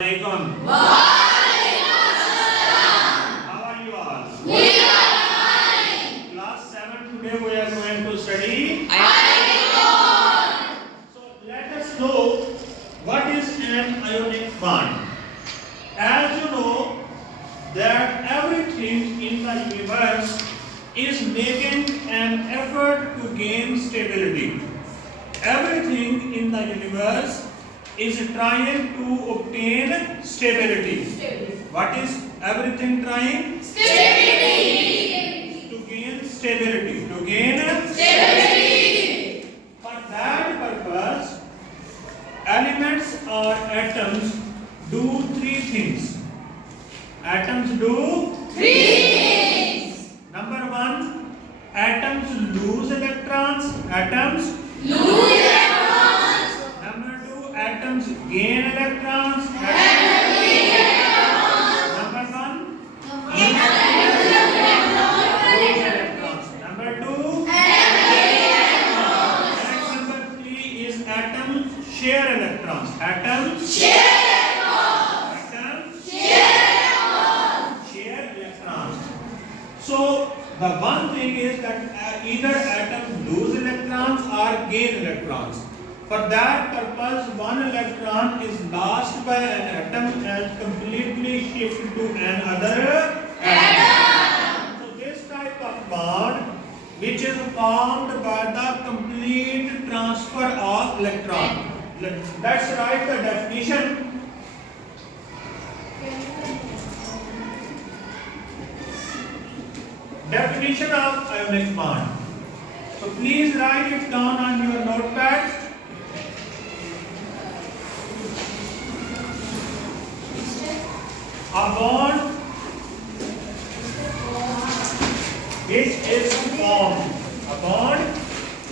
Alaikum. How are you all? We are fine. Class 7 today we are going to study Ionic. So let us know what is an ionic bond. As you know that everything in the universe is making an effort to gain stability. Everything in the universe is trying to obtain stability. What is everything trying? Stability. To gain stability. To gain Stability. For that purpose, elements or atoms do three things. Atoms do Three things. number one, atoms lose electrons. Atoms Lose electrons. number two, atoms gain electrons. Number one, lose electrons. Number two, and number three is atoms share electrons. Atoms Share electrons. So the one thing is that either atoms lose electrons or gain electrons. For that purpose, one electron is lost by an atom and completely shifted to another atom. So this type of bond, which is formed by the complete transfer of electron. Let's write the definition. Definition of ionic bond. So please write it down on your notepads. A bond which is formed. A bond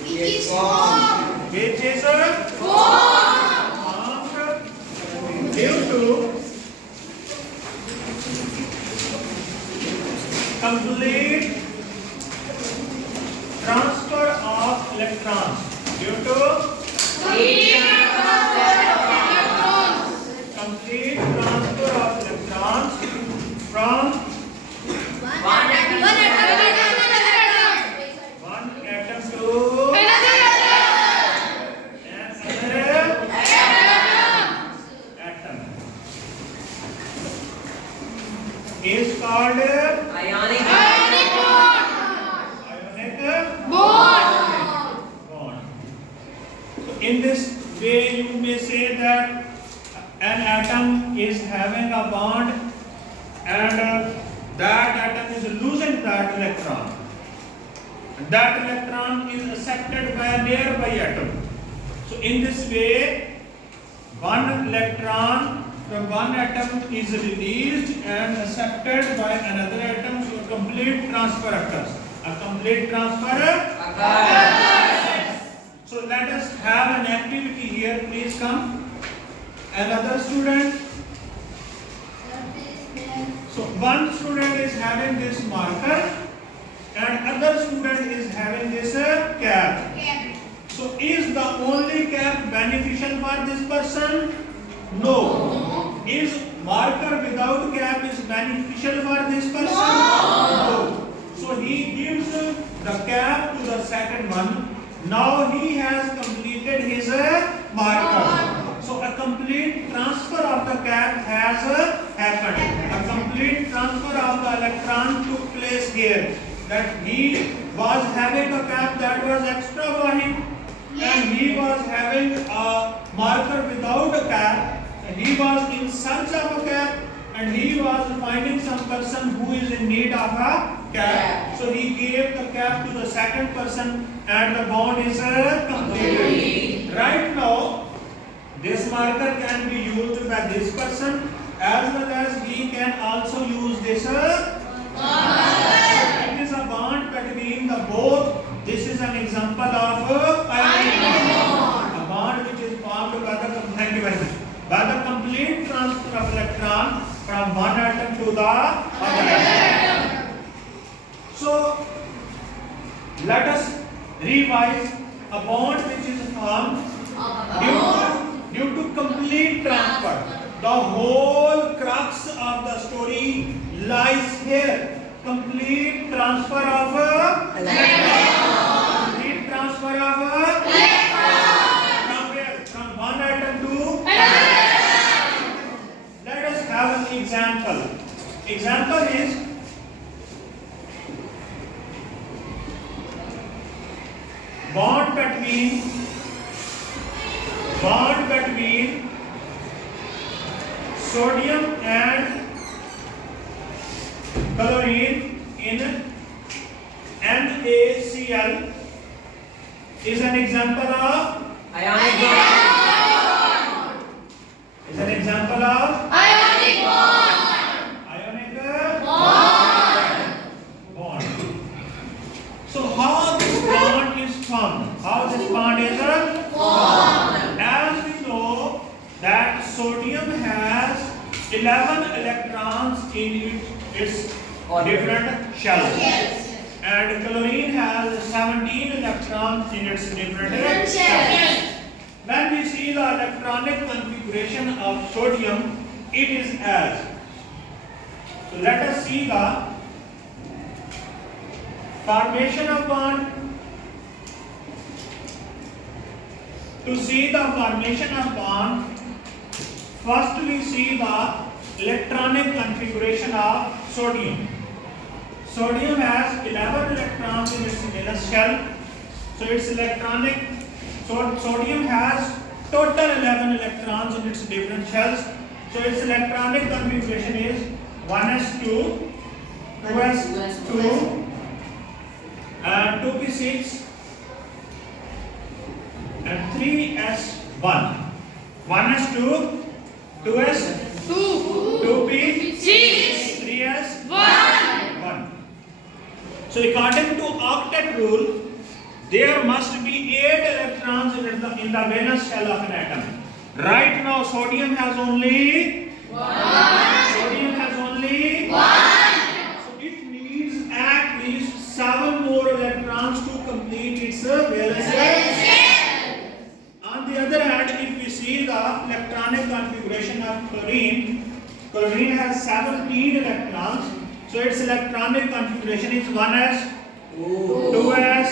which is formed due to complete transfer of electrons. Due to complete transfer of electrons from one atom to another atom is called Ionic. bond. So in this way you may say that an atom is having a bond and that atom is losing that electron. And that electron is accepted by a nearby atom. So in this way, one electron from one atom is released and accepted by another atom. So a complete transfer occurs. A complete transfer occurs. So let us have an activity here. Please come. Another student. So one student is having this marker and other student is having this cap. So is the only cap beneficial for this person? No. Is marker without cap is beneficial for this person? No. So he gives the cap to the second one. Now he has completed his marker. So a complete transfer of the cap has happened. A complete transfer of the electron took place here. That he was having a cap that was extra for him, and he was having a marker without a cap. And he was in search of a cap, and he was finding some person who is in need of a cap. So he gave the cap to the second person, and the bond is completed. Right now, this marker can be used by this person as well as he can also use this marker. It is a bond between the both. This is an example of ionic bond. A bond which is formed by the complete transfer of electron from one atom to the other atom. So let us revise a bond which is formed due to complete transfer. The whole crux of the story lies here. Complete transfer of electron. Complete transfer of electron. From where? From one atom to another. Let us have an example. Example is bond between sodium and chlorine in NaCl is an example of Ionic bond. is an example of Ionic bond. ionic Bond. bond. So how this bond is formed? How this bond is Bond. As we know that sodium has 11 electrons in its different shells. Yes. And chlorine has 17 electrons in its different shells. When we see the electronic configuration of sodium, it is as. So let us see the formation of bond. To see the formation of bond, first we see the electronic configuration of sodium. Sodium has 11 electrons in its valence shell. So its electronic, sodium has total 11 electrons in its different shells. So its electronic configuration is 1s2, 2s2, and 2p6 and 3s1. 1s2, 2s, 2p, 3s1. So according to octet rule, there must be 8 electrons in the valence shell of an atom. Right now sodium has only 1. Sodium has only 1. So it needs at least 7 more electrons to complete its valence shell. On the other hand, if we see the electronic configuration of chlorine, chlorine has 17 electrons. So its electronic configuration is 1s, 2s,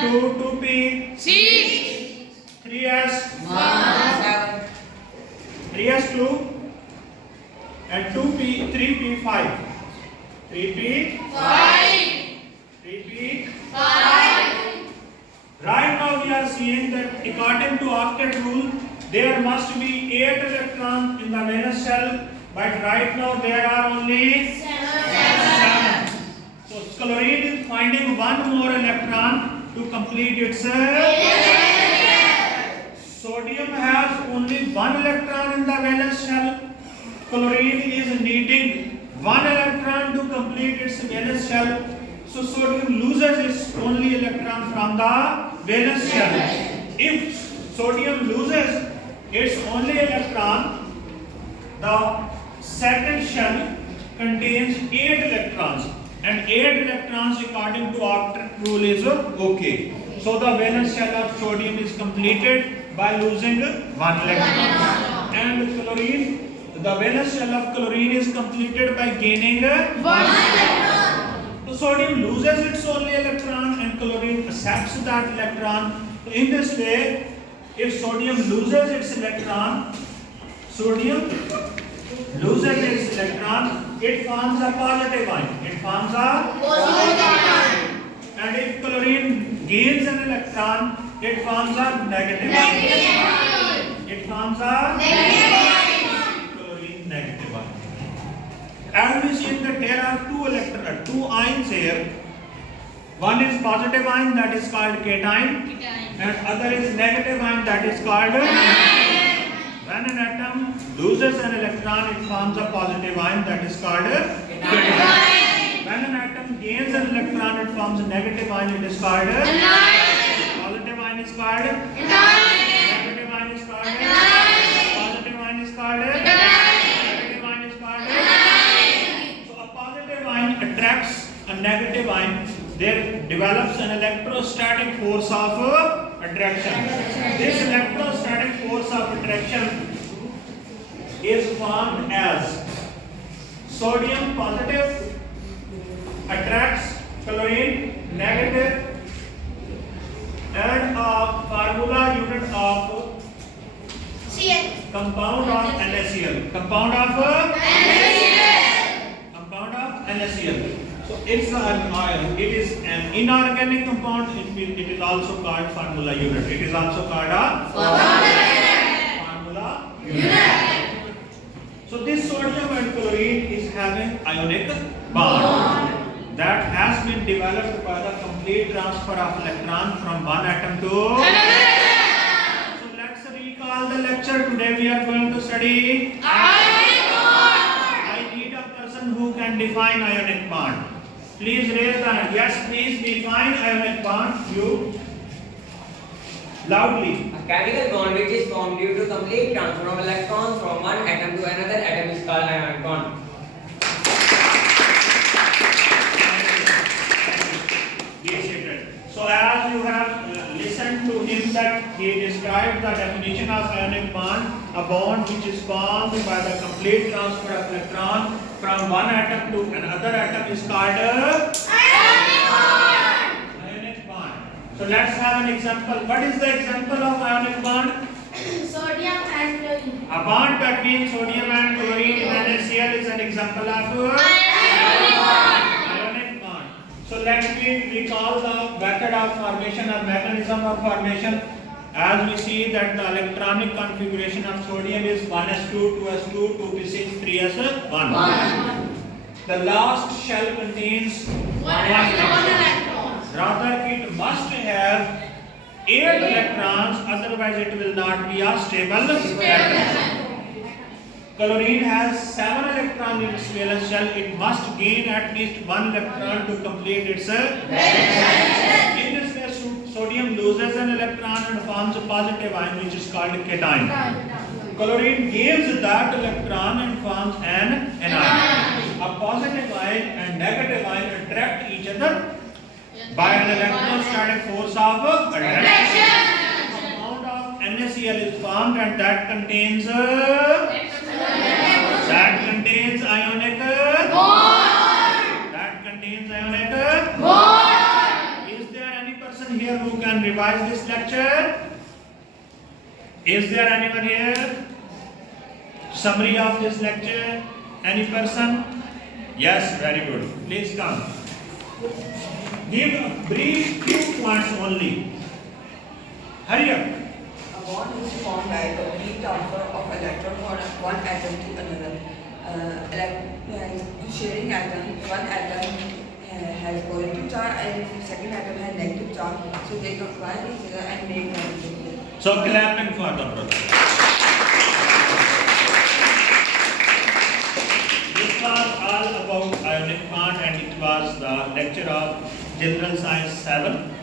2, 2p, 3s, 3s2, and 2p, 3p, 5. 3p, 3p. Right now we are seeing that according to octet rule, there must be 8 electrons in the valence shell, but right now there are only 7. So chlorine is finding one more electron to complete its Sodium has only 1 electron in the valence shell. Chlorine is needing 1 electron to complete its valence shell. So sodium loses its only electron from the valence shell. If sodium loses its only electron, the second shell contains 8 electrons, and 8 electrons according to octet rule is okay. So the valence shell of sodium is completed by losing 1 electron. And chlorine, the valence shell of chlorine is completed by gaining 1 electron. So sodium loses its only electron and chlorine accepts that electron. So in this way, if sodium loses its electron, it forms a positive ion. It forms a positive ion. And if chlorine gains an electron, it forms a negative ion. It forms a negative ion. Chlorine negative ion. As we see that there are two ions here. One is positive ion, that is called cation, and other is negative ion, that is called anion. When an atom loses an electron, it forms a positive ion, that is called cation. When an atom gains an electron, it forms a negative ion, it is called anion. Positive ion is called anion. Negative ion is called anion. Positive ion is called anion. Negative ion is called anion. So a positive ion attracts a negative ion. There develops an electrostatic force of attraction. This electrostatic force of attraction is formed as sodium positive attracts chlorine negative, and a formula unit of compound of NaCl. Compound of NaCl. So it's it is an inorganic compound. It is also called formula unit. It is also called a formula unit. So this sodium and chlorine is having ionic bond that has been developed by the complete transfer of electron from one atom to another. So let's recall the lecture. Today we are going to study ionic bond. I need a person who can define ionic bond. Please raise the hand. Yes, please define ionic bond. You loudly. A chemical bond which is formed due to complete transfer of electrons from one atom to another atom is called ionic bond. So as you have listened to him that he described the definition of ionic bond, a bond which is formed by the complete transfer of electron from one atom to another atom is called ionic bond. So let's have an example. What is the example of ionic bond? Sodium and chlorine. A bond between sodium and chlorine in NaCl is an example of ionic bond. So let me recall the method of formation or mechanism of formation. As we see that the electronic configuration of sodium is 1s2, 2s2, 2p6, 3s1. The last shell contains one electron. Rather, it must have 8 electrons, otherwise it will not be a stable atom. Chlorine has 7 electrons in its valence shell. It must gain at least 1 electron to complete its valence. In this case, sodium loses an electron and forms a positive ion which is called cation. Chlorine gains that electron and forms an anion. A positive ion and negative ion attract each other by an electrostatic force of attraction. Compound of NaCl is formed and that contains ionic bond. That contains ionic bond. Is there any person here who can revise this lecture? Is there anyone here? Summary of this lecture? Any person? Yes, very good. Please come. Give a brief few points only. Hurry up. A bond is formed by complete transfer of electron from one atom to another. Sharing atom, one atom has positive charge and second atom has negative charge. So they combine each other and make one. So clapping for the brother. This was all about ionic bond and it was the lecture of General Science 7,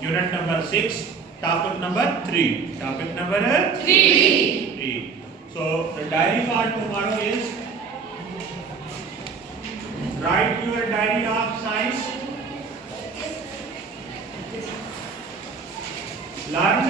unit number 6, topic number 3. Topic number 3. So the diary for tomorrow is write your diary of science. Learn